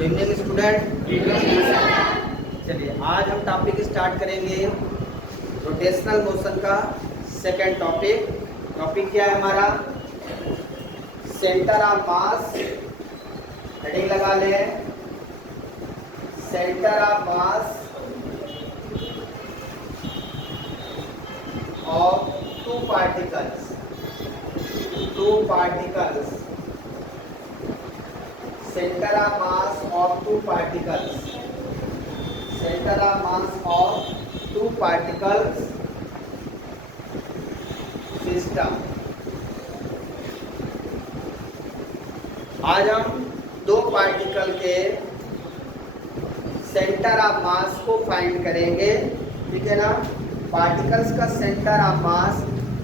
Good evening student. चलिए आज हम टॉपिक स्टार्ट करेंगे रोटेशनल मोशन का सेकंड टॉपिक। टॉपिक क्या है हमारा? Centre of mass. हेडिंग लगा लें, centre of mass of two particles. Center of mass of two particles. Center of mass of two particles system. आज हम दो पार्टिकल के सेंटर ऑफ मास को फाइंड करेंगे, ठीक है ना। पार्टिकल्स का सेंटर ऑफ मास,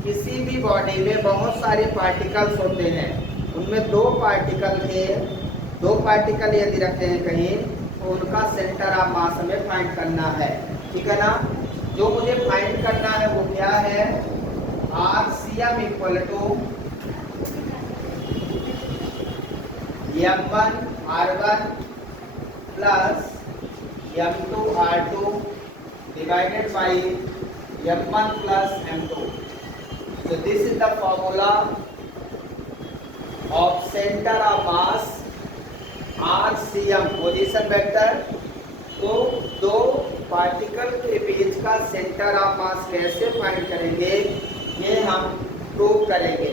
किसी भी बॉडी में बहुत सारे पार्टिकल्स होते हैं, उनमें दो पार्टिकल यदि रखते हैं कहीं तो उनका सेंटर ऑफ मास हमें फाइंड करना है, ठीक है ना। जो मुझे फाइंड करना है वो क्या है? RCM equal to M1 R1 plus M2 R2 divided by M1 plus M2। So this is the formula of center of mass RCM, position vector. तो दो पार्टिकल के बीच का सेंटर ऑफ मास कैसे फाइंड करेंगे ये हम प्रूव करेंगे।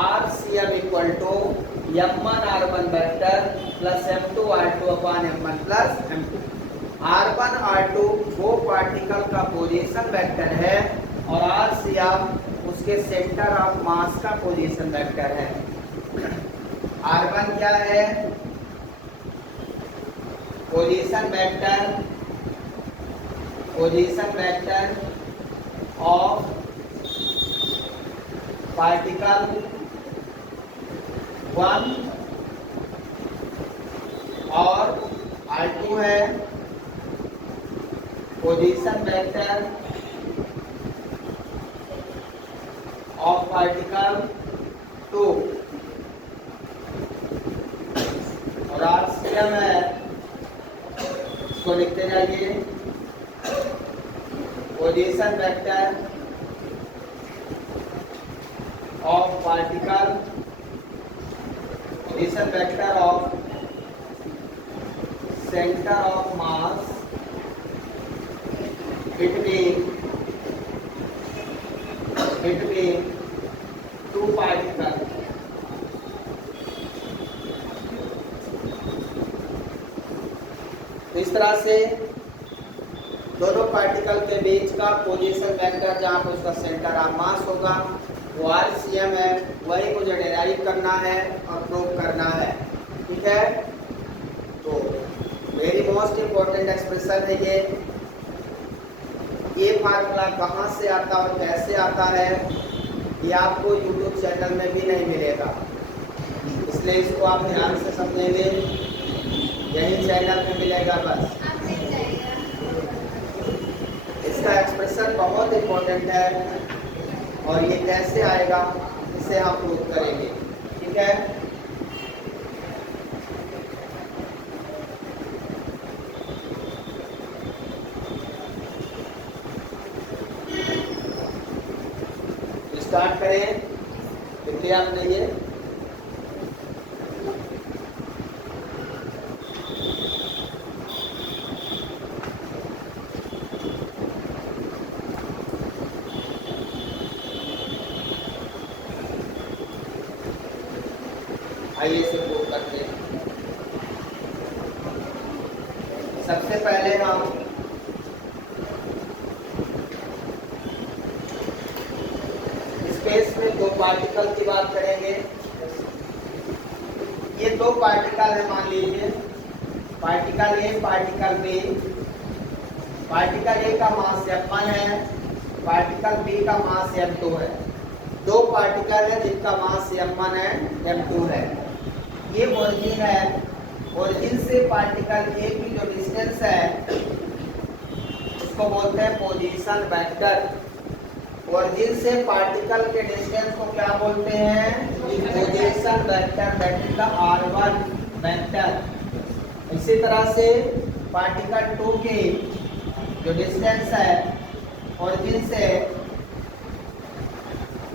RCM equal to M1 R1 vector plus M2 R2 upon M1 plus M2। R1 R2 वो पार्टिकल का पोजीशन वेक्टर है और RCM उसके सेंटर ऑफ मास का पोजीशन वेक्टर है। R1 क्या है? पोजीशन वेक्टर ऑफ पार्टिकल 1 और R2 है पोजीशन वेक्टर ऑफ पार्टिकल 2 और RCM है, इसको लिखते जाइए, position vector of particle, position vector of centre of mass between two particles। इस तरह से दोनों पार्टिकल के बीच का पोजीशन वेक्टर जहाँ पे उसका सेंटर ऑफ मास होगा वो RCM है, वही मुझे डेराइव करना है और प्रूव करना है, ठीक है। तो वेरी मोस्ट इम्पोर्टेंट एक्सप्रेशन है ये फार्मूला कहाँ से आता और कैसे आता है ये आपको YouTube चैनल में भी नहीं मिलेगा, इसलिए इसको आप ध्यान से समझेंगे, यही चैनल में मिलेगा बस। इसका एक्सप्रेशन बहुत इम्पोर्टेंट है और ये कैसे आएगा इसे हम प्रूव करेंगे, ठीक है। स्टार्ट करें, लिखिए आप नहीं आइए इसे प्रूव करते हैं। सबसे पहले हम स्पेस में दो पार्टिकल की बात करेंगे। ये दो पार्टिकल है, मान लीजिए particle A, particle B. Particle A का मास M1 है, पार्टिकल बी का मास M2 है। दो पार्टिकल है जिनका मास M1 है, M2 है। ये ओरिजिन है, ओरिजिन से पार्टिकल ए की जो डिस्टेंस है उसको बोलते हैं पोजीशन वेक्टर। ओरिजिन से पार्टिकल के डिस्टेंस को क्या बोलते हैं? Position vector, that is the R1 vector. इसी तरह से पार्टिकल 2 की जो डिस्टेंस है ओरिजिन से,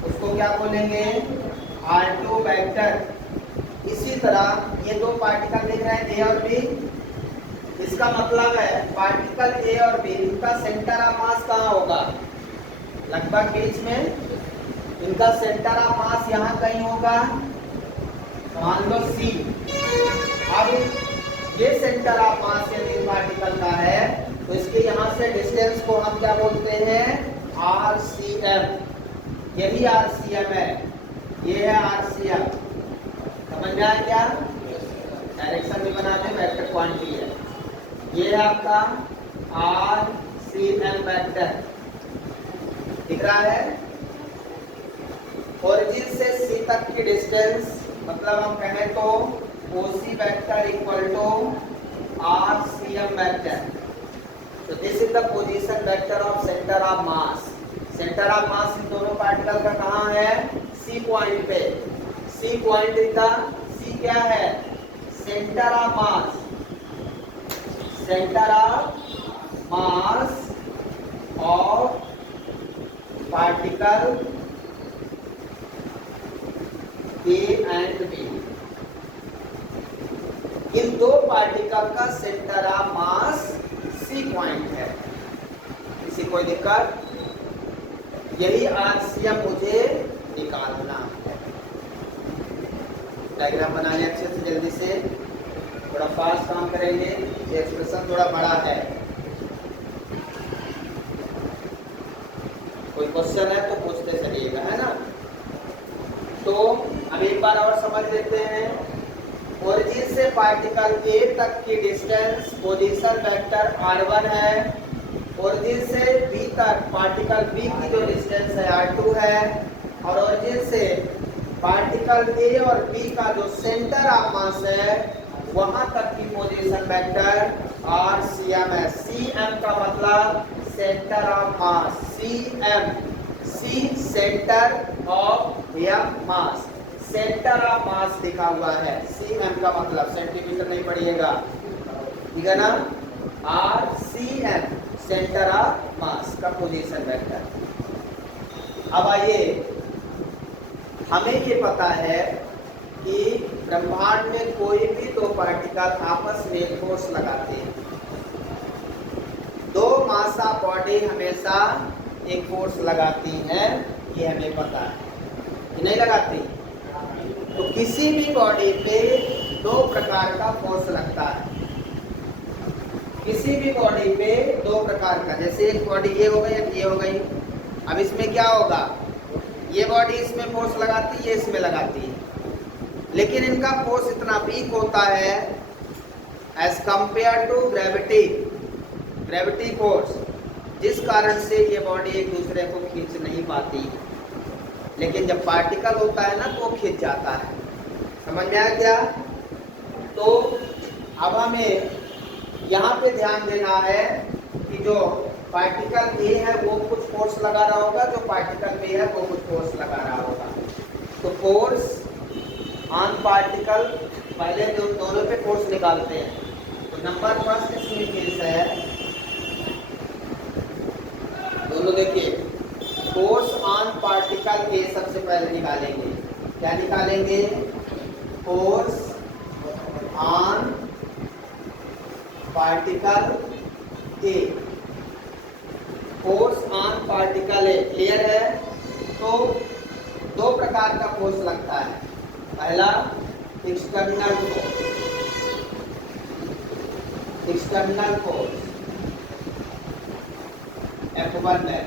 उसको क्या बोलेंगे, R2 वेक्टर। इसी तरह ये दो पार्टिकल दिख रहे हैं A और B, इसका मतलब है पार्टिकल A और B इनका सेंटर ऑफ मास कहाँ होगा, लगभग बीच में। इनका सेंटर ऑफ मास यहाँ कहीं होगा, मान लो C। अब ये सेंटर ऑफ मास यदि पार्टिकल का है तो इसके यहाँ से डिस्टेंस को हम क्या बोलते हैं, RCM। यही RCM है, ये है RCM। समझ में आया क्या, डायरेक्शन भी बना दे, वेक्टर क्वांटिटी है। ये है आपका RCM वेक्टर, दिख रहा है। ओरिजिन से C तक की डिस्टेंस, मतलब हम कहें तो OC vector equal to RCM vector. तो this is the position vector of centre of mass. Centre of mass इन दोनों पार्टिकल का कहाँ है, C पॉइंट पे। C point is the, C क्या है, centre of mass. Centre of mass of particle A and B। इन दो पार्टिकल का centre of mass C point है। किसी कोई दिक्कत, यही RCM मुझे निकालना है। डायग्राम बना लें अच्छे से, जल्दी से, थोड़ा फास्ट काम करेंगे, ये एक्सप्रेशन थोड़ा बड़ा है। कोई क्वेश्चन है तो पूछते चलिएगा, है ना। तो अब एक बार और समझ लेते हैं। ओरिजिन से पार्टिकल A तक की डिस्टेंस पोजीशन वेक्टर R1 है। ओरिजिन से B तक पार्टिकल B की जो डिस्टेंस है R2 है। और ओरिजिन से पार्टिकल A और B का जो सेंटर ऑफ मास है वहां तक की पोजीशन वेक्टर RCM है। CM का मतलब centre of mass, CM, C centre of mass, centre of मास लिखा हुआ है। CM का मतलब सेंटीमीटर नहीं पढ़िएगा, ठीक है ना। RCM सेंटर ऑफ मास का पोजीशन वेक्टर। अब आइए, हमें ये पता है कि ब्रह्मांड में कोई भी दो पार्टिकल आपस में फोर्स लगाते हैं। दो मासा बॉडी हमेशा एक फोर्स लगाती है, ये हमें पता है कि नहीं लगाती। तो किसी भी बॉडी पे दो प्रकार का फोर्स लगता है। किसी भी बॉडी पे दो प्रकार का, जैसे एक बॉडी ये हो गई, ये हो गई। अब इसमें क्या होगा, ये बॉडी इसमें फोर्स लगाती है, ये इसमें लगाती है, लेकिन इनका फोर्स इतना वीक होता है as compare to gravity, gravity force, जिस कारण से ये बॉडी एक दूसरे को खींच नहीं पाती। लेकिन जब पार्टिकल होता है ना तो खींच जाता है। समझ में आया क्या। तो अब हमें यहाँ पे ध्यान देना है कि जो पार्टिकल ए है वो कुछ फोर्स लगा रहा होगा, जो पार्टिकल बी है वो कुछ फोर्स लगा रहा होगा। तो फोर्स ऑन पार्टिकल, पहले दोनों पे फोर्स निकालते हैं। तो नंबर फर्स्ट इसमें केस है, दोनों देखिए, फोर्स ऑन पार्टिकल ए सबसे पहले निकालेंगे। क्या निकालेंगे, force on particle A. Force on particle A clear है। तो दो प्रकार का फोर्स लगता है। पहला external force, external force F1 है।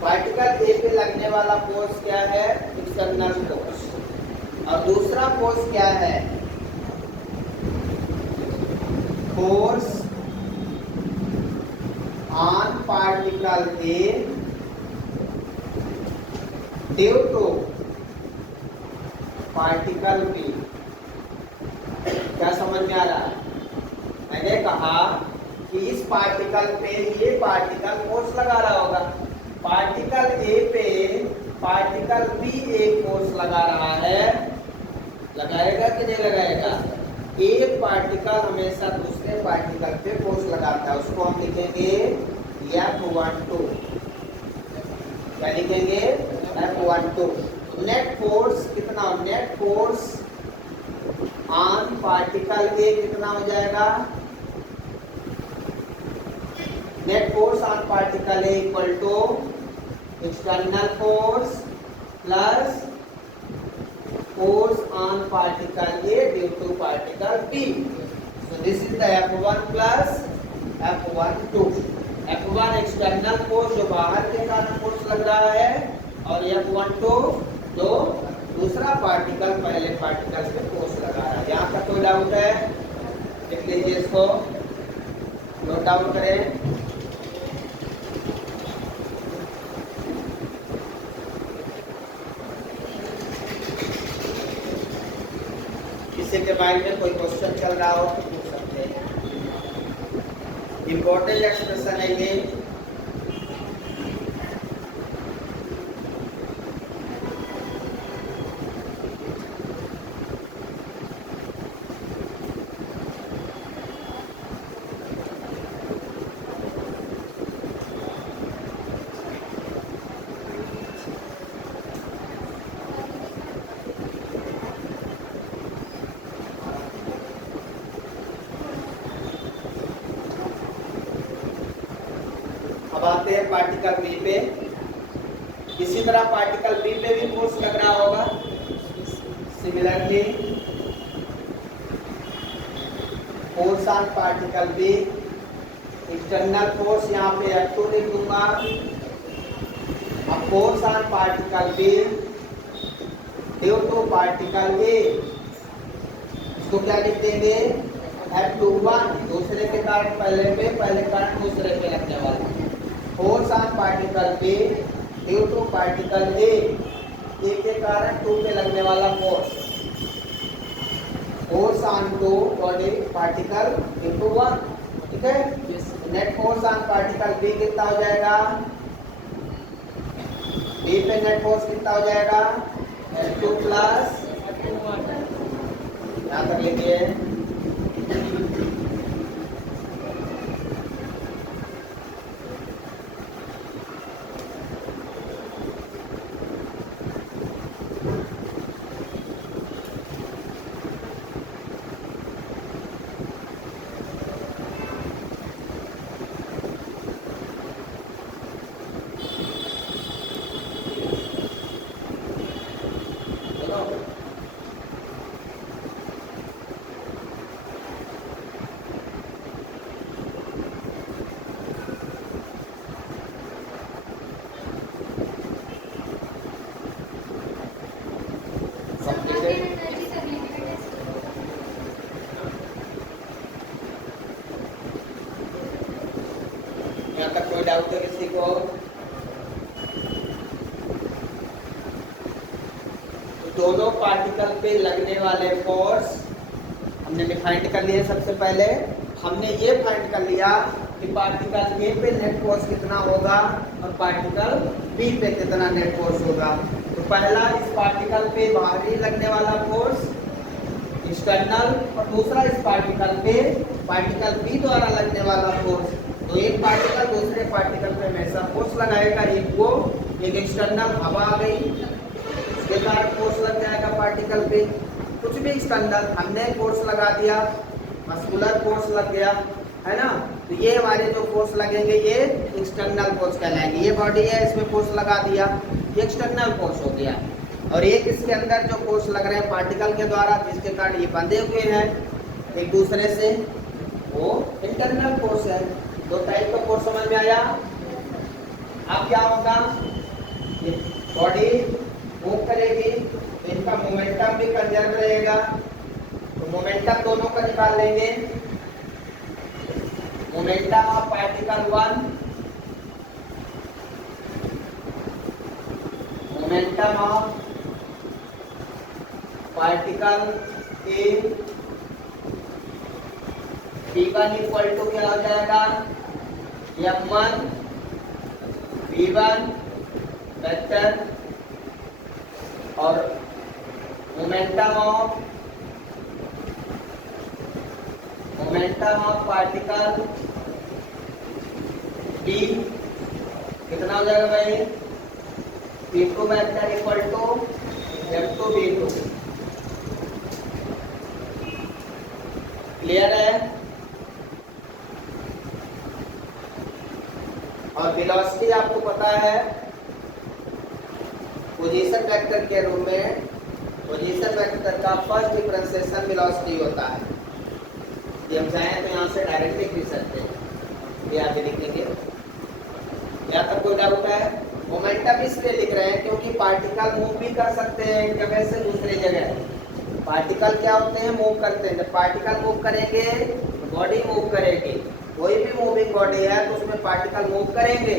पार्टिकल ए पे लगने वाला फोर्स क्या है, एक्सटर्नल फोर्स। और दूसरा फोर्स क्या है, force on particle A due to particle B. क्या समझ में आ रहा है। मैंने कहा कि इस पार्टिकल पे ये पार्टिकल फोर्स लगा रहा होगा, पार्टिकल ए पे पार्टिकल बी एक फोर्स लगा रहा है, लगाएगा कि नहीं लगाएगा। एक पार्टिकल हमेशा दूसरे पार्टिकल पे फोर्स लगाता है, उसको हम लिखेंगे F12। क्या लिखेंगे? F12। नेट फोर्स कितना? Net force on particle A कितना हो जाएगा? Net force on particle A equal to external force plus force on particle A due to particle B. So this is the F1 plus F12. F1 external force जो बाहर के कारण force लग रहा है, और F12 जो दूसरा पार्टिकल पहले पार्टिकल पे फोर्स लगा रहा है। यहाँ तक कोई डाउट है? लिख लीजिए इसको, नोट डाउन करें। किसी के माइंड में कोई क्वेश्चन चल रहा हो तो पूछ सकते हैं। इंपॉर्टेंट एक्सप्रेशन है ये। अब आते हैं पार्टिकल बी पे। इसी तरह पार्टिकल बी पे भी फोर्स लग रहा होगा। Similarly force on particle B, external force यहाँ पे F2 लिख दूंगा। अब force on particle B due to particle A, इसको क्या लिख देंगे? F21। दूसरे के कारण पहले पे, पहले कारण दूसरे पे लगने वाला। Force on particle B due to particle A के कारण 2 पे लगने वाला force. Force on two body particle into 1, ठीक है। नेट फोर्स ऑन पार्टिकल बी कितना हो जाएगा? बी पे नेट फोर्स कितना हो जाएगा? F2 plus F1। यहाँ तक लिखिए। यहाँ तक कोई डाउट है किसी को? दोनों पार्टिकल पे लगने वाले फोर्स हमने डिफाइन कर लिए। सबसे पहले हमने ये फाइंड कर लिया कि पार्टिकल ए पे नेट फोर्स कितना होगा और पार्टिकल बी पे कितना नेट फोर्स होगा। तो पहला इस पार्टिकल पे बाहरी लगने वाला फोर्स एक्सटर्नल, और दूसरा इस पार्टिकल पे पार्टिकल बी द्वारा लगने वाला फोर्स। तो एक पार्टिकल दूसरे पार्टिकल पे हमेशा फोर्स लगाएगा। एक एक्सटर्नल हवा आ गई, उसके कारण फोर्स लग जाएगा पार्टिकल पे। कुछ भी एक्सटर्नल हमने फोर्स लगा दिया, मस्कुलर फोर्स लग गया, है ना। तो ये हमारे जो फोर्स लगेंगे ये एक्सटर्नल फोर्स कहलाएंगे। ये बॉडी है, इसमें फोर्स लगा दिया, ये एक्सटर्नल फोर्स हो गया। और एक इसके अंदर जो फोर्स लग रहे हैं पार्टिकल के द्वारा, जिसके कारण ये बंधे हुए हैं एक दूसरे से, वो इंटरनल फोर्स है। दो टाइप का फोर्स समझ में आया। अब क्या होगा? बॉडी मूव करेगी, इनका मोमेंटम भी कंजर्व रहेगा। तो मोमेंटम दोनों का निकाल लेंगे। Momentum of particle 1, momentum of particle A, P1 equal to क्या हो जाएगा? F1 V1 वेक्टर, और momentum of momentum of particle B कितना हो जाएगा भाई, P2 vector equal to F2 B2। Clear है? और वेलोसिटी आपको पता है पोजीशन वेक्टर के रूप में, पोजीशन वेक्टर का फर्स्ट डिफरेंशिएशन वेलोसिटी होता है। ये हम चाहें तो यहाँ से डायरेक्ट लिख भी सकते हैं, ये आगे लिखेंगे। यहाँ तक कोई डाउट है? मोमेंटम इसलिए लिख रहे हैं क्योंकि पार्टिकल मूव भी कर सकते हैं एक जगह से दूसरी जगह। पार्टिकल क्या होते हैं, मूव करते हैं। जब पार्टिकल मूव करेंगे बॉडी मूव करेगी। कोई भी मूविंग बॉडी है तो उसमें पार्टिकल मूव करेंगे,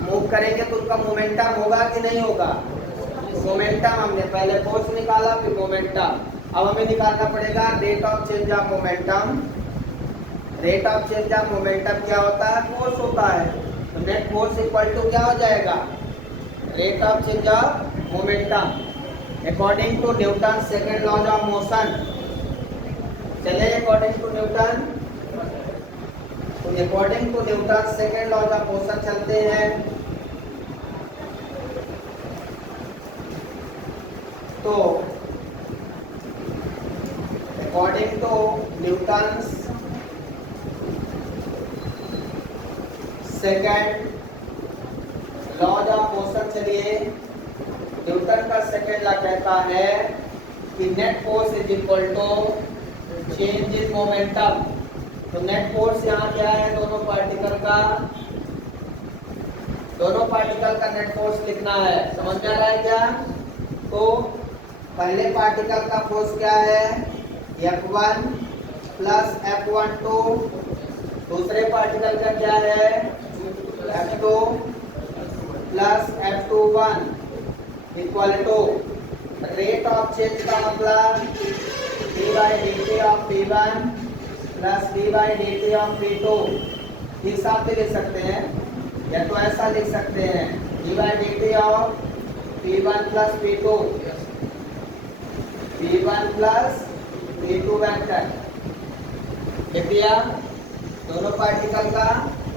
मूव करेंगे तो उनका मोमेंटम होगा कि नहीं होगा? मोमेंटम हमने पहले फोर्स निकाला, फिर मोमेंटम। अब हमें निकालना पड़ेगा rate of change of momentum. Rate of change of momentum क्या होता है? फोर्स होता है। तो नेट फोर्स इक्वल टू क्या हो जाएगा? Rate of change of momentum according to Newton second law of motion. चले अकॉर्डिंग टू न्यूटन, तो according to Newton second law of motion चलते हैं। तो according to Newton second law of motion, चलिए Newton का सेकंड लॉ कहता है कि net force is equal to change in momentum. तो नेट फोर्स यहाँ क्या है, दोनों पार्टिकल का नेट फोर्स लिखना है। समझ में आ रहा है क्या? तो पहले पार्टिकल का फोर्स क्या है, F1 प्लस F12। दूसरे पार्टिकल का क्या है, F2 plus F21 equal to rate of change का मतलब d by dt of P1 plus d by dt of P2। इस हिसाब से लिख सकते हैं, या तो ऐसा लिख सकते हैं d by dt of P1 plus P2, P1 plus P2 vector लिख दिया। दोनों पार्टिकल का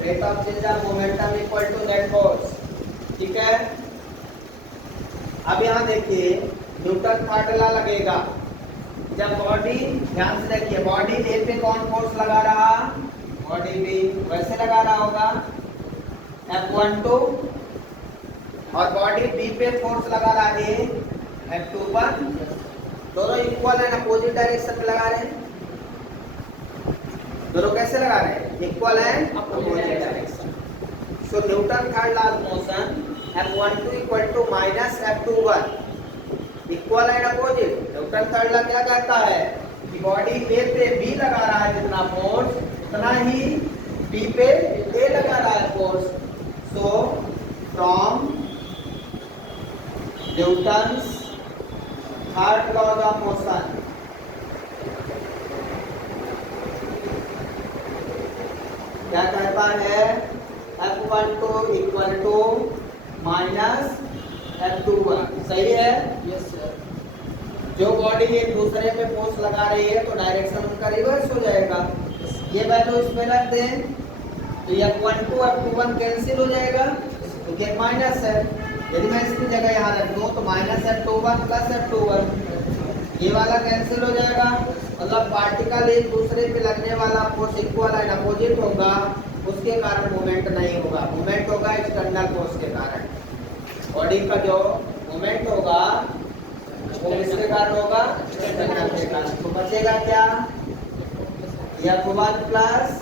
rate of change of momentum equal to net force. ठीक है? अब यहाँ देखिए न्यूटन थर्ड लॉ लगेगा। जब बॉडी, ध्यान से देखिए, बॉडी ए पे कौन फोर्स लगा रहा, बॉडी बी वैसे लगा रहा होगा F12, और बॉडी बी पे फोर्स लगा रहा है F21। दोनों इक्वल है, अपोजिट डायरेक्शन में लगा रहे हैं। दोनों कैसे लगा रहे हैं, इक्वल है opposite direction. So Newton third law of motion F12 equal to minus F21 equal and opposite. Newton third law क्या कहता है कि बॉडी ए पे बी लगा रहा है जितना फोर्स, उतना ही बी पे ए लगा रहा है force. So from Newton's third law of motion क्या कहता है, F12 equal to minus F21। सही है? Yes sir. जो बॉडी एक दूसरे पे फोर्स लगा रही है तो डायरेक्शन उनका रिवर्स हो जाएगा। ये वैल्यू इसमें रख दें तो F12 F21 कैंसिल हो जाएगा, तो क्या माइनस है। यदि मैं इसकी जगह यहाँ रख दूँ तो माइनस F21 प्लस F21, ये वाला कैंसिल हो जाएगा। मतलब पार्टिकल एक दूसरे पे लगने वाला फोर्स इक्वल एंड अपोजिट होगा, उसके कारण मूवमेंट नहीं होगा। मूवमेंट होगा एक्सटर्नल फोर्स के कारण। बॉडी का जो मूवमेंट होगा वो किसके कारण होगा, एक्सटर्नल के कारण। तो बचेगा क्या, F1 plus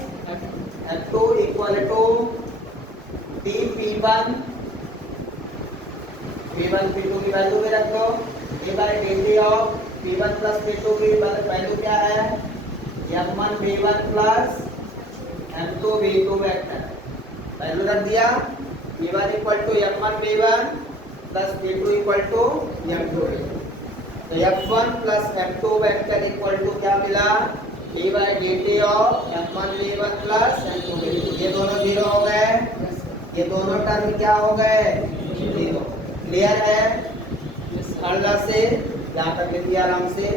F2 equal to dP1 P1 P2 की वैल्यू भी रख दो, d by dt of P1 plus P2 की वैल्यू क्या है, F1 V1 plus M2 V2 vector value रख दिया। P1 equal to F1 V1 plus P2 equal to M2 V2। तो F1 plus M2 vector equal to क्या मिला, d by dt of F1 V1 plus M2 V2। ये दोनों zero हो गए, ये दोनों टर्म क्या हो गए, जीरो। क्लियर है? थर्ड लॉ से यहाँ तक लिखिए आराम से।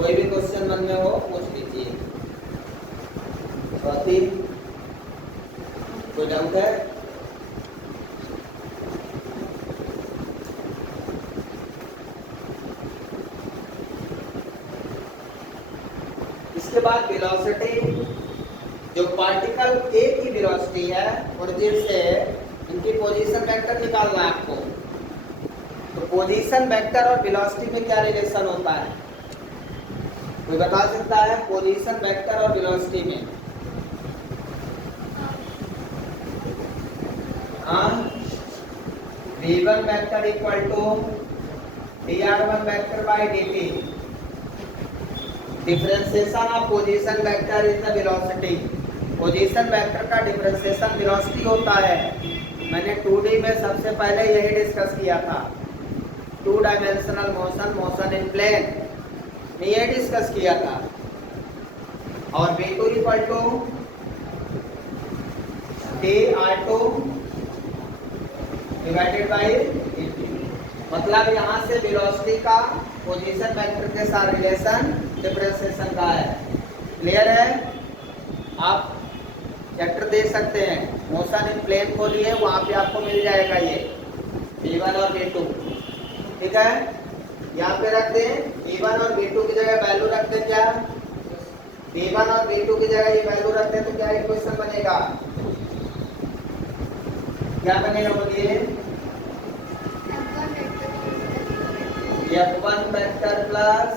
कोई भी क्वेश्चन मन में हो पूछ लीजिए। स्वाति, कोई डाउट है? इसके बाद वेलोसिटी, जो पार्टिकल ए की वेलोसिटी है और जिससे इनकी पोजीशन वेक्टर निकालना है आपको। तो पोजीशन वेक्टर और वेलोसिटी में क्या रिलेशन होता है? कोई बता सकता है? पोजीशन वेक्टर और वेलोसिटी में v1 vector equal to dr1 vector by dt। Differentiation of position vector is the velocity. Position vector का डिफरेंशिएशन वेलोसिटी होता है। मैंने 2D में सबसे पहले यही डिस्कस किया था। 2 dimensional motion, motion in plane में ये डिस्कस किया था। और v2 equal to dr2 divided by dt। मतलब यहाँ से वेलोसिटी का पोजीशन वेक्टर के साथ रिलेशन डिफरेंशिएशन का है। क्लियर है? आप चैप्टर दे सकते हैं, मोशन इन प्लेन को लिए वहाँ पे आपको मिल जाएगा ये v1 और v2। ठीक है, यहाँ पे रख दें v1 और v2 की जगह वैल्यू रख दें। क्या v1 और v2 की जगह ये वैल्यू रख दें तो क्या इक्वेशन बनेगा? क्या बनेगा बोलिए? f1 vector plus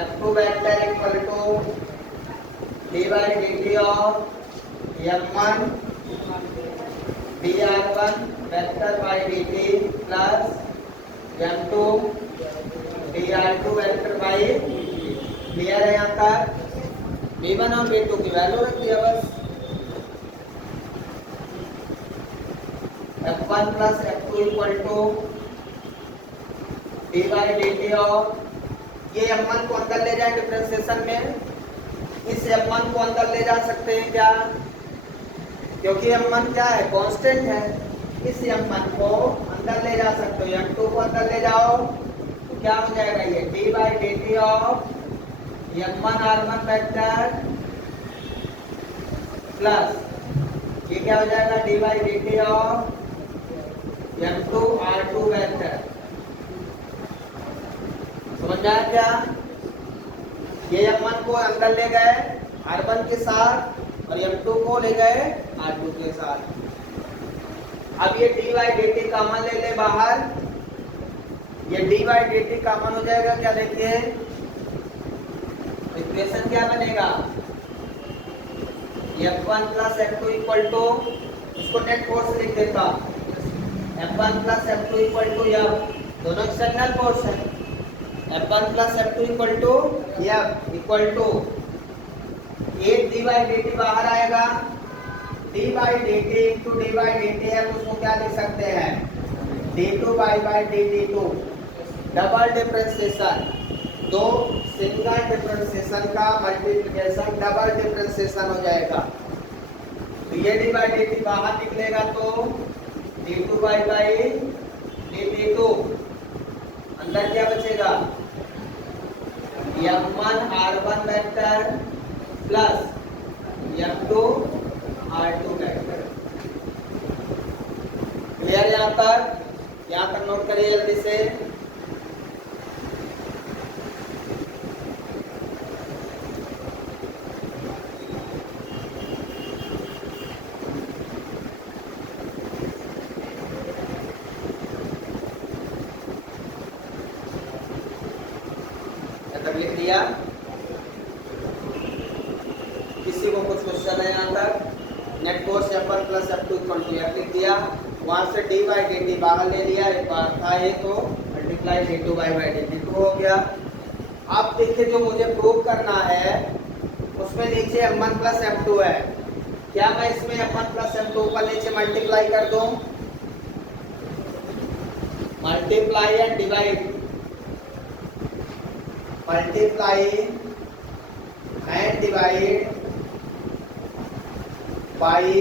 f2 vector equal to d by dt of m1 dr1 vector by dt plus m2 dr2 vector by. Clear है? यहाँ तक v1 और v2 की वैल्यू रख दिया बस। f1 plus f2 equal to d by dt of, ये m1 को अंदर ले जाए डिफरेंशिएशन में, इस m1 को अंदर ले जा सकते हैं क्या? क्योंकि m1 क्या है? कांस्टेंट है। इस m1 को अंदर ले जा सकते हो, m2 को अंदर ले जाओ तो क्या हो जाएगा? ये d by dt of m1 r1 vector plus ये क्या हो जाएगा? d by dt of m2 r2 vector. समझ आया क्या? ये m1 को अंदर ले गए r1 के साथ और m2 को ले गए r2 के साथ। अब ये d by dt कॉमन ले ले बाहर, ये d by dt कॉमन हो जाएगा। क्या देखिए इक्वेशन क्या बनेगा? f1 plus f2 equal to, इसको नेट फोर्स लिख देता, f1 plus f2 equal to f, दोनों एक्सटर्नल फोर्स है। f1 plus f2 equal to f equal to एक d by dt बाहर आएगा, d by dt into d by dt है, उसको क्या लिख सकते हैं? d2 by dt2। Double differentiation, दो सिंगल डिफरेंशिएशन का मल्टीप्लिकेशन डबल डिफरेंशिएशन हो जाएगा। तो ये d by dt बाहर निकलेगा तो d2 by dt2, अंदर क्या बचेगा? m1 r1 vector plus m2 r2 vector. Clear? यहाँ तक नोट करिए जल्दी से। लिख दिया? किसी को कुछ क्वेश्चन है यहाँ तक? Net force f1 plus f2 equal to f लिख दिया, वहां से d by dt बाहर ले लिया, एक बार था ये तो मल्टीप्लाई d2 by dt2 हो गया। अब देखिए जो मुझे प्रूव करना है उसमें नीचे m1 प्लस f2 है, क्या मैं इसमें f1 प्लस f2 ऊपर नीचे मल्टीप्लाई कर दूं? Multiply and divide, multiply and divide by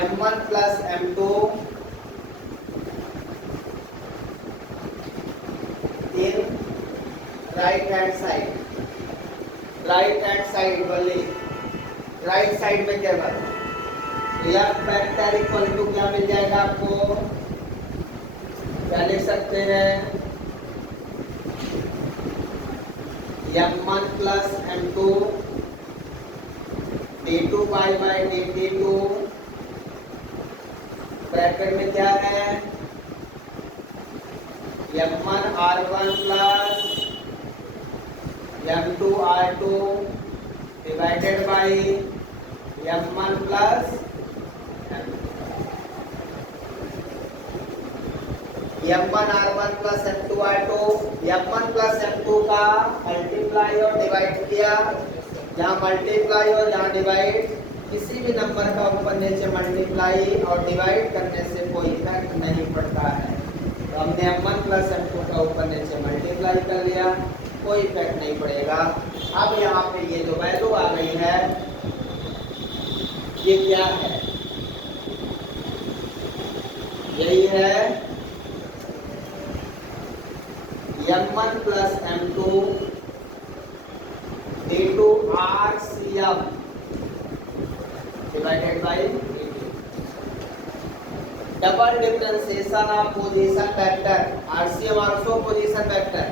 m1 plus m2 in right hand side, right hand side वाली, राइट साइड में केवल एफ वेक्टर इक्वल टू क्या मिल जाएगा आपको, क्या लिख सकते हैं, m1 plus m2 d2 by dt2, bracket में क्या है, m1 r1 plus m2 r2 divided by m1 plus m1 r1 plus m2 r2, m1 plus m2 का मल्टीप्लाई और डिवाइड किया, जहाँ मल्टीप्लाई और जहाँ डिवाइड, किसी भी नंबर का ऊपर नीचे मल्टीप्लाई और डिवाइड करने से कोई इफेक्ट नहीं पड़ता है। तो हमने m1 प्लस m2 का ऊपर नीचे मल्टीप्लाई कर लिया, कोई इफेक्ट नहीं पड़ेगा। अब यहाँ पे ये जो वैल्यू आ गई है ये क्या है, यही है m1 plus m2 d2 RCM divided by double differentiation of position vector. RCM also position vector.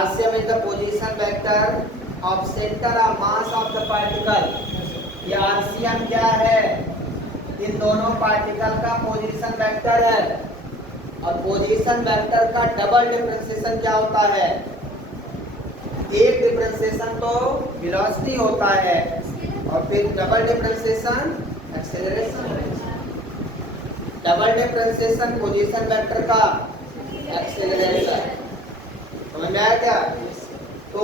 RCM is the position vector of center of mass of the particle। ये RCM क्या है, इन दोनों पार्टिकल का पोजीशन वेक्टर है। और position vector का double differentiation क्या होता है, एक डिफरेंशिएशन तो वेलोसिटी होता है और फिर double differentiation acceleration. Double differentiation position vector का एक्सेलरेशन, समझ में आया क्या। तो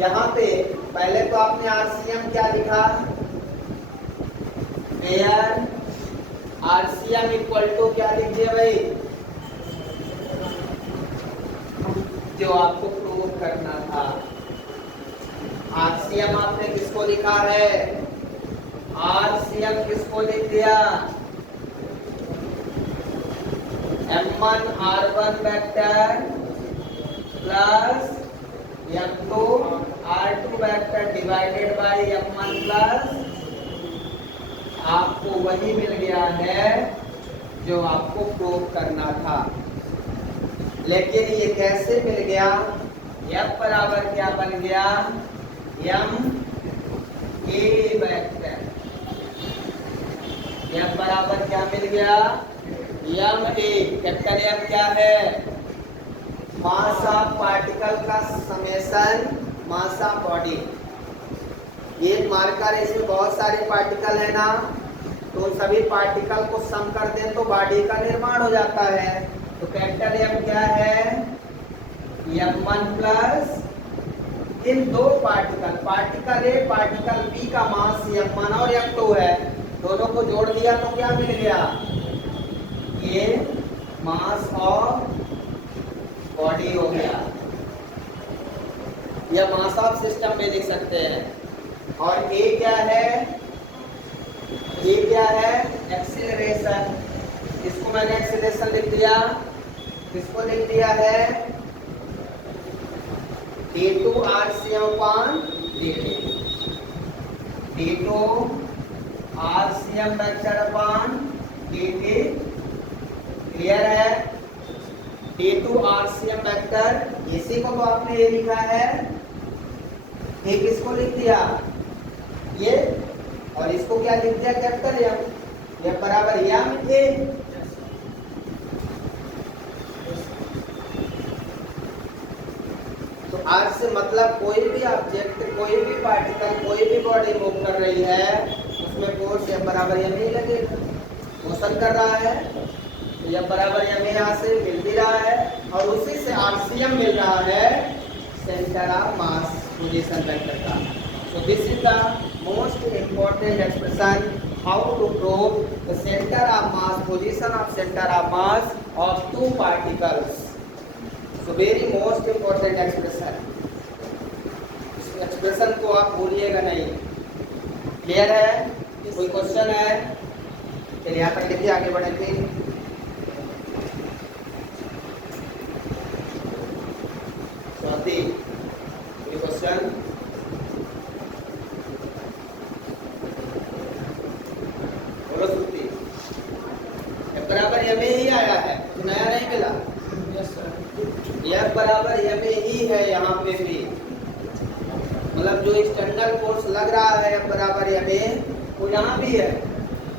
यहाँ पे पहले तो आपने RCM क्या लिखा, वेयर RCM इक्वल टू क्या लिख दिया भाई, जो आपको प्रूव करना था। RCM आपने किसको लिखा है, RCM किसको लिख दिया, m1 r1 vector plus m2 r2 vector divided by m1 plus, आपको वही मिल गया है जो आपको प्रूव करना था। लेकिन ये कैसे मिल गया, F बराबर क्या बन गया, m a वेक्टर। F बराबर क्या मिल गया, m a, कैपिटल M क्या है, मास ऑफ पार्टिकल का समेशन मास ऑफ बॉडी। ये मार्कर, इसमें बहुत सारे पार्टिकल है ना, तो सभी पार्टिकल को सम कर दें तो बॉडी का निर्माण हो जाता है। तो कैपिटल M क्या है, m1 प्लस इन दो particle, particle A particle B का मास m1 और m2 है, दोनों को जोड़ दिया तो क्या मिल गया, ये मास ऑफ बॉडी हो गया, या मास ऑफ सिस्टम में लिख सकते हैं। और A क्या है, A क्या है, एक्सीलरेशन। इसको मैंने एक्सीलरेशन लिख दिया, किसको लिख दिया है, d2 RCM upon dt, d2 RCM vector upon dt, clear है। d2 RCM वेक्टर, इसी को तो आपने ये लिखा है, ये किसको लिख दिया, ये, और इसको क्या लिख दिया, कैपिटल M, ये बराबर m a। तो R से मतलब कोई भी ऑब्जेक्ट, कोई भी पार्टिकल, कोई भी बॉडी मूव कर रही है, उसमें फोर्स m बराबर m ही लगेगा। मोशन कर रहा है तो m बराबर m यहाँ से मिल भी रहा है, और उसी से RCM मिल रहा है, centre of mass position vector का। So this is the most important expression how to prove the center of mass, position of center of mass of two particles. So very most important expression. इस expression को आप भूलिएगा नहीं। Clear है, कोई question है, चलिए यहाँ तक लिखिए, आगे बढ़ेंगे। चौथी क्वेश्चन बोलो सुनती बराबर एम ही आया है, तो नया नहीं मिला। यह बराबर एम ही है यहाँ पे भी, मतलब जो एक्सटर्नल फोर्स लग रहा है बराबर एम वो यहाँ भी है।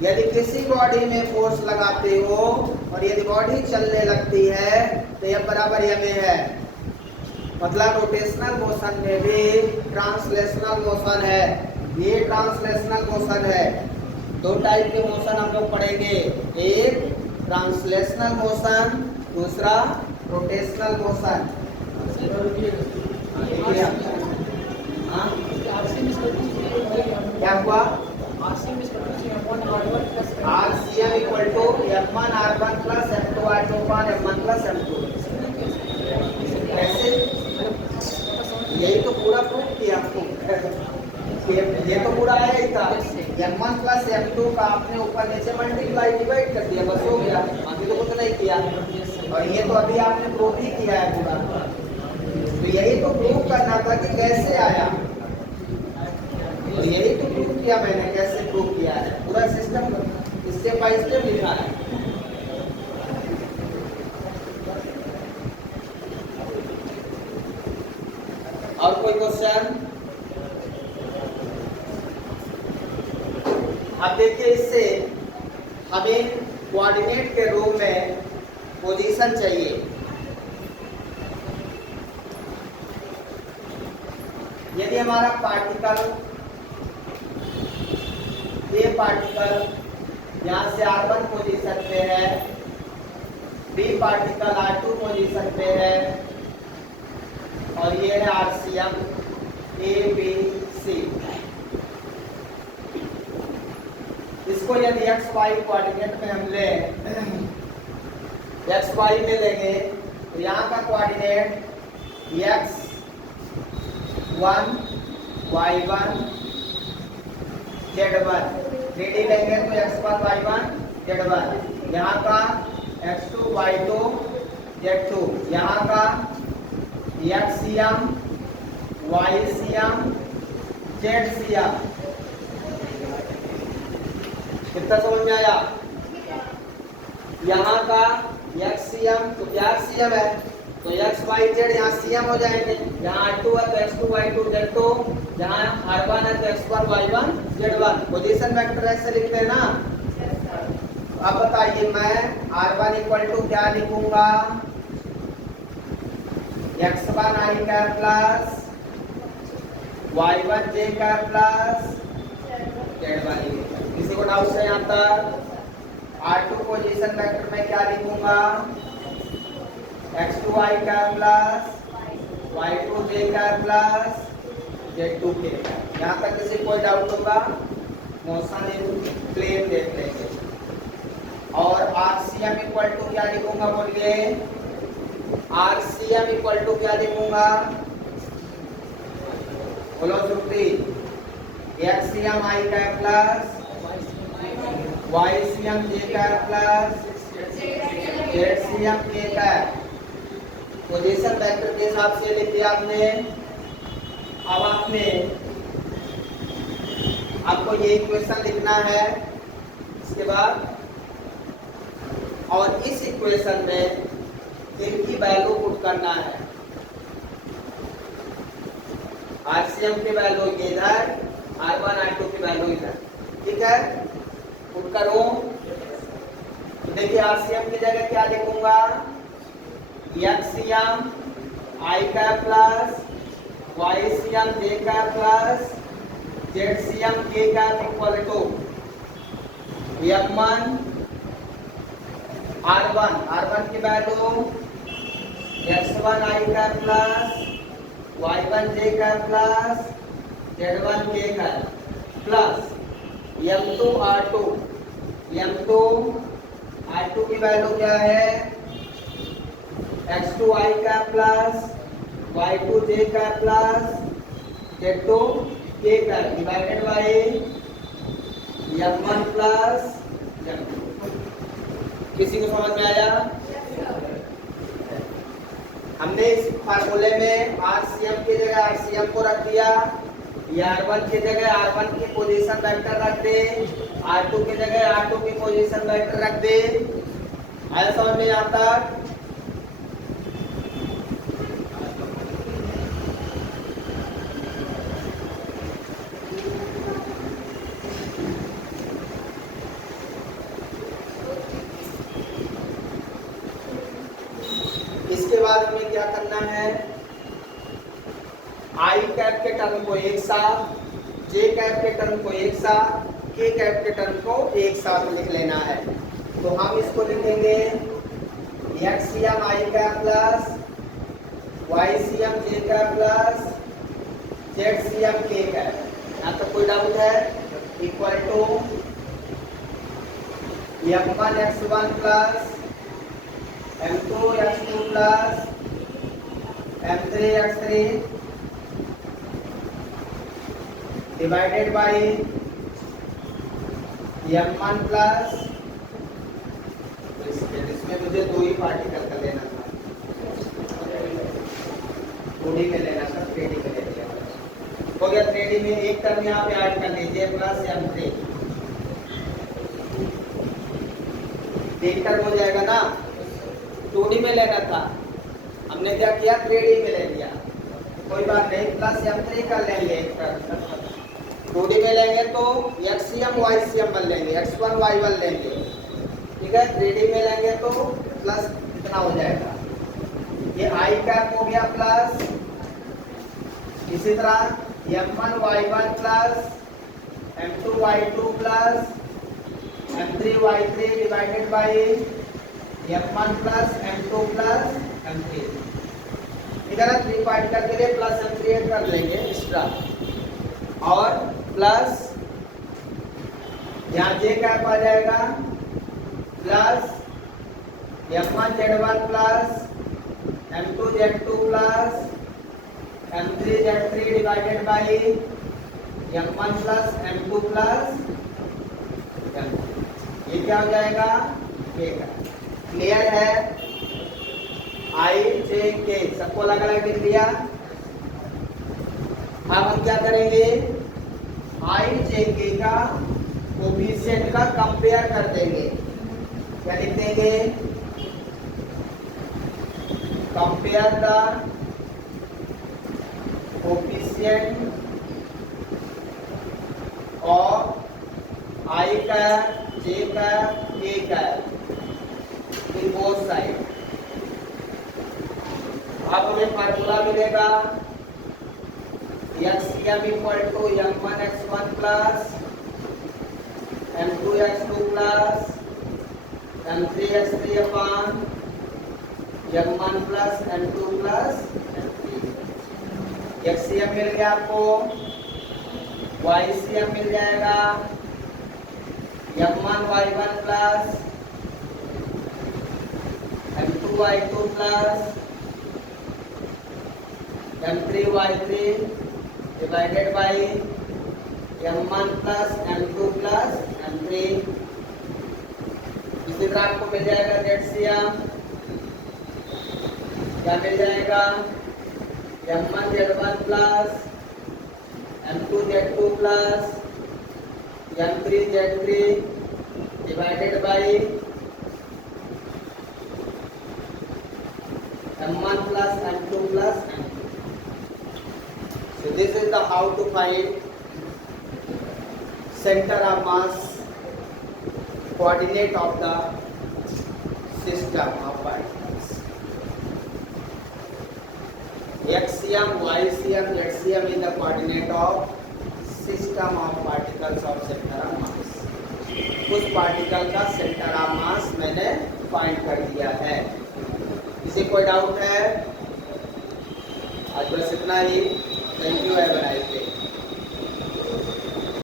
यदि किसी बॉडी में फोर्स लगाते हो और यदि बॉडी चलने लगती है तो यह बराबर एम है। मतलब रोटेशनल मोशन में भी ट्रांसलेशनल मोशन है, ये ट्रांसलेशनल मोशन है। दो टाइप के मोशन हम लोग पढ़ेंगे, एक ट्रांसलेशनल मोशन, दूसरा रोटेशनल मोशन। क्या हुआ? RCM equal to F1 R1 plus F2 R2 पर F1 प्लस M2। कैसे? यही तो पूरा प्रूफ किया आपको। ये तो पूरा आया ही था। M1 प्लस M2 का आपने ऊपर नीचे मल्टीप्लाई डिवाइड कर दिया, बस हो गया, अभी तो कुछ नहीं किया। और ये तो अभी आपने प्रूफ ही किया है पूरा। तो यही तो प्रूफ करना था कि कैसे आया, तो यही तो प्रूफ किया मैंने, कैसे प्रूफ किया है, पूरा सिस्टम स्टेप बाय स्टेप लिखा है। और कोई क्वेश्चन? अब देखिए, इससे हमें कोऑर्डिनेट के रूप में पोजीशन चाहिए। यदि हमारा पार्टिकल ये पार्टिकल यहाँ से R1 पोजीशन पे है, B पार्टिकल R2 पोजीशन पे है, और ये है RCM A B C। इसको यदि x y कोऑर्डिनेट में हम लें, x y में लेंगे तो यहाँ का coordinate x1 y1 z1, 3D लेंगे तो x1 y1 z1, यहाँ का x2 y2 z2, यहाँ का xCM yCM zCM। कितना समझ में आया? यहाँ का xCM तो क्या CM है, तो x y z यहाँ CM हो जाएंगे। यहाँ R2 है तो x2 y2 z2, जहाँ R1 है तो x1 y1 z1। Position vector ऐसे लिखते हैं ना। अब बताइए, मैं R1 इक्वल टू क्या लिखूंगा? x1 i का प्लस y1 j का प्लस z1। किसी को डाउट है यहाँ तक? R2 पोजीशन वेक्टर में क्या लिखूंगा? x2 i का प्लस y2 j का प्लस z2 के। यहाँ तक किसी कोई डाउट होगा? मोशन इन प्लेन देख लेंगे। और RCM इक्वल टू क्या लिखूंगा बोलिए? RCM इक्वल टू क्या लिखूंगा? बोलो सुप्री। xCM i का प्लस yCM j का प्लस zCM k का। पोजीशन वेक्टर के हिसाब से लिख दिया आपने। अब आपको ये इक्वेशन लिखना है इसके बाद, और इस इक्वेशन में इनकी वैल्यू पुट करना है। RCM की वैल्यू इधर, R1 R2 की वैल्यू इधर, ठीक है? पुट करो। देखिए RCM की जगह क्या लिखूंगा? xCM i का प्लस yCM j का प्लस zCM k का इक्वल टू m1 R1 की वैल्यू x1 i का प्लस y1 j का प्लस z1 k का प्लस m2 R2 की वैल्यू क्या है? x2 i का प्लस y2 j का प्लस z2 k का divided by m1 plus m2। किसी को समझ में आया? हमने इस फार्मूले में आरसीएम की जगह आरसीएम को रख दिया, R1 की जगह R1 की पोजीशन वेक्टर रख दे, R2 की जगह R2 की पोजीशन वेक्टर रख दे। आया समझ में आता? इसके बाद हमें क्या करना है, आई कैप के टर्म को एक साथ, जे कैप के टर्म को एक साथ, के कैप के टर्म को एक साथ लिख लेना है। तो हम इसको लिखेंगे XCM I cap plus YCM J cap plus ZCM K cap. यहाँ तो कोई डाउट है? Equal to m1 x1 plus m2 x2 plus m3 x3 divided by m1 plus, इसमें मुझे दो ही पार्टिकल का लेना था, 2D में लेना था, 3D में ले लिया हो गया। 3D में एक टर्म यहाँ पे ऐड कर लीजिए प्लस m3, एक टर्म हो जाएगा ना। 2D में लेना था, हमने क्या किया 3D में ले लिया, कोई बात नहीं, प्लस m3 कर लेंगे एक टर्म। 2D में लेंगे तो एक्ससीएम वाईसीएम बन लेंगे, x1 y1 लेंगे, ठीक है। 3D में लेंगे तो प्लस कितना हो जाएगा, ये आई कैप हो गया प्लस, इसी तरह m1 y1 plus m2 y2 plus m3 y3 divided by m1 plus m2 plus m3, ठीक है ना। 3 पार्टिकल के लिए प्लस m3 ऐड कर लेंगे एक्स्ट्रा, और प्लस यहाँ जे कैप आ जाएगा plus m1 z1 plus m2 z2 plus m3 z3 divided by m1 plus m2 plus m3, ये क्या हो जाएगा, ये क्लियर है। आई जे के सबको अलग अलग लिख दिया। अब हम क्या करेंगे, आई जे के का कोफिशिएंट का कंपेयर कर देंगे। क्या लिख देंगे, compare the coefficient of i cap j cap k cap in both side. अब हमें फार्मूला मिलेगा XCM equal to m1 x1 plus m2 x2 plus m3 x3 upon m1 plus m2 plus m3। XCM मिल गया आपको, YCM मिल जाएगा m1 y1 plus m2 y2 plus m3 y3 divided by m1 plus m2 plus m3। इसी तरह आपको मिल जाएगा जेडसीएम, क्या मिल जाएगा, m1 z1 plus m2 z2 plus m3 z3 divided by m1 plus m2 plus m3। So this is the how to find center of mass coordinate of the system of particles. XCM, YCM, ZCM is the coordinate of system of particles of center of mass. उस particle का centre of मास मैंने find कर दिया है। किसी कोई doubt है? आज बस इतना ही। Thank you. Have a nice day.